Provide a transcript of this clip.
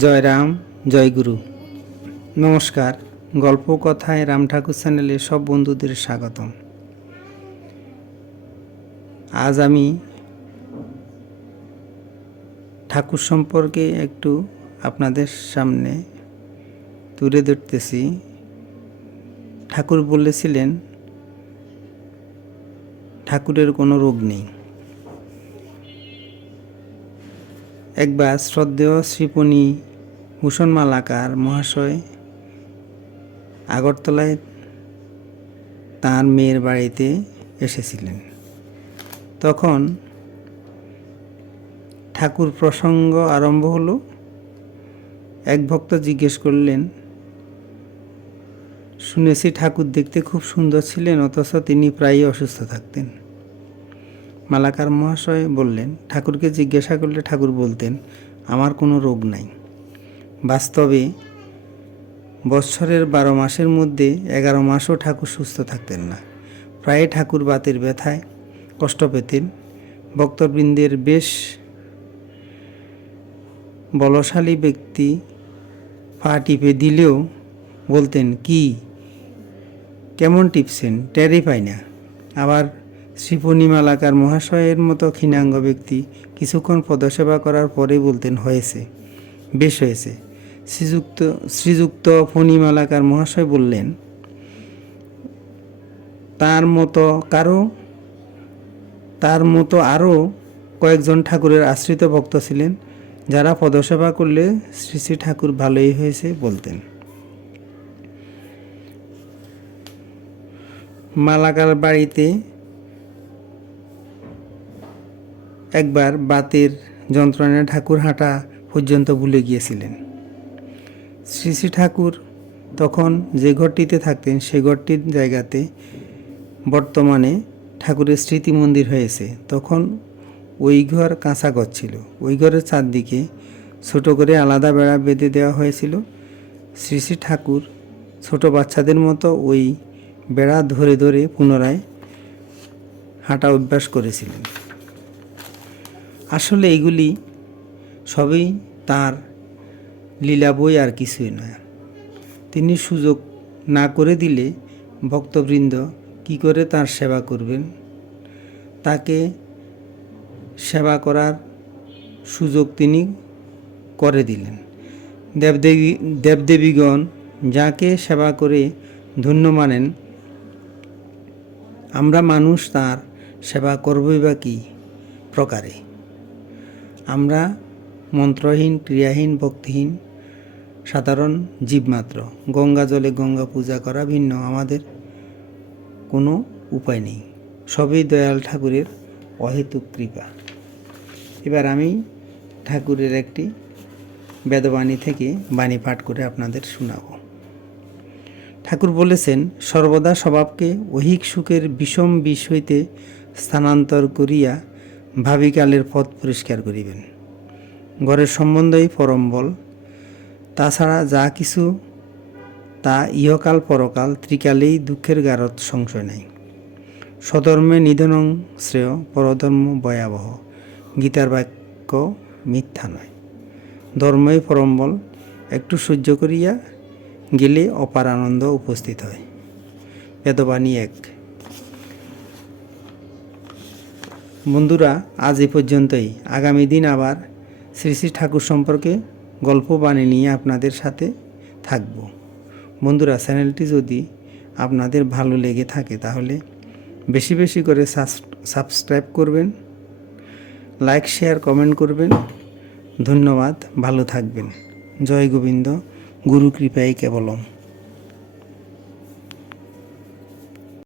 জয় রাম, জয় গুরু। নমস্কার। গল্প কথায় রাম ঠাকুর চ্যানেলে সব বন্ধুদের স্বাগতম। আজ আমি ঠাকুর সম্পর্কে একটু আপনাদের সামনে তুলে ধরতেছি। ঠাকুর বলেছিলেন ঠাকুরের কোনো রোগ নেই। একবার শ্রদ্ধেয় শ্রীপণি ভূষণ মালাকার মহাশয় আগরতলায় তাঁর মেয়ের বাড়িতে এসেছিলেন। তখন ঠাকুর প্রসঙ্গ আরম্ভ হলো। এক ভক্ত জিজ্ঞেস করলেন, শুনেছি ঠাকুর দেখতে খুব সুন্দর ছিলেন, অথচ তিনি প্রায়ই অসুস্থ থাকতেন। মালাকার মহাশয় বললেন, ঠাকুরকে জিজ্ঞাসা করলে ঠাকুর বলতেন, আমার কোনো রোগ নাই। বাস্তবে বৎসরের 12 মাসের মধ্যে 11 মাসও ঠাকুর সুস্থ থাকতেন না। প্রায় ঠাকুর বাতের ব্যথায় কষ্ট পেতেন। ভক্তবৃন্দের বেশ বলশালী ব্যক্তি পা টিপে দিলেও বলতেন, কি কেমন টিপছেন, টেরই পাই না। আবার শ্রীপণি মালাকার মহাশয়ের মতো ক্ষীণাঙ্গ ব্যক্তি কিছুক্ষণ পদসেবা করার পরে বলতেন, হয়েছে, বেশ হয়েছে। শ্রীযুক্ত ফণি মালাকার মহাশয় বললেন, তার মতো আরও কয়েকজন ঠাকুরের আশ্রিত ভক্ত ছিলেন, যারা পদসেবা করলে শ্রী শ্রী ঠাকুর ভালোই হয়েছে বলতেন। মালাকার বাড়িতে একবার বাতের যন্ত্রণায় ঠাকুর হাঁটা পর্যন্ত ভুলে গিয়েছিলেন। শ্রী শ্রী ঠাকুর তখন যে ঘরটিতে থাকতেন সে ঘরটির জায়গাতে বর্তমানে ঠাকুরের স্মৃতি মন্দির হয়েছে। তখন ওই ঘর কাঁচা ঘর ছিল। ওই ঘরের চারদিকে ছোট করে আলাদা বেড়া বেঁধে দেওয়া হয়েছিল। শ্রী শ্রী ঠাকুর ছোট বাচ্চাদের মতো ওই বেড়া ধরে ধরে পুনরায় হাঁটা অভ্যাস করেছিলেন। আসলে এগুলি সবই তার লীলা বই, আর কিছুই নয়। তিনি সুযোগ না করে দিলে ভক্তবৃন্দ কি করে তার সেবা করবেন? তাকে সেবা করার সুযোগ তিনি করে দিলেন। দেবদেবীগণ যাকে সেবা করে ধন্য মানেন, আমরা মানুষ তার সেবা করবই বা কী প্রকারে? আমরা মন্ত্রহীন, ক্রিয়াহীন, ভক্তিহীন সাধারণ জীবমাত্র। গঙ্গা জলে গঙ্গা পূজা করা ভিন্ন আমাদের কোনো উপায় নেই। সবই দয়াল ঠাকুরের অহেতুক কৃপা। এবার আমি ঠাকুরের একটি বেদবাণী থেকে বাণী পাঠ করে আপনাদের শোনাব। ঠাকুর বলেছেন, সর্বদা স্বভাবকে ঐহিক সুখের বিষম বিষ হইতে স্থানান্তর করিয়া ভাবিকালের পথ পরিষ্কার করিবেন। ঘরের সম্বন্ধই পরম বল। তাছাড়া যা কিছু তা ইহকাল পরকাল ত্রিকালেই দুঃখের গারদ, সংশয় নাই। স্বধর্মে নিধনং শ্রেয়, পরধর্ম ভয়াবহ। গীতার বাক্য মিথ্যা নয়। ধর্মই পরম বল। একটু সহ্য করিয়া গেলে অপার আনন্দ উপস্থিত হয়। বেদবাণী 1। বন্ধুরা, আজ এ পর্যন্তই। আগামী দিন আবার শ্রী শ্রী ঠাকুর সম্পর্কে গল্প বাণী নিয়ে আপনাদের সাথে থাকব। বন্ধুরা, চ্যানেলটি যদি আপনাদের ভালো লেগে থাকে তাহলে বেশি বেশি করে সাবস্ক্রাইব করবেন, লাইক, শেয়ার, কমেন্ট করবেন। ধন্যবাদ। ভালো থাকবেন। জয় গোবিন্দ। গুরু কৃপাই কেবলম।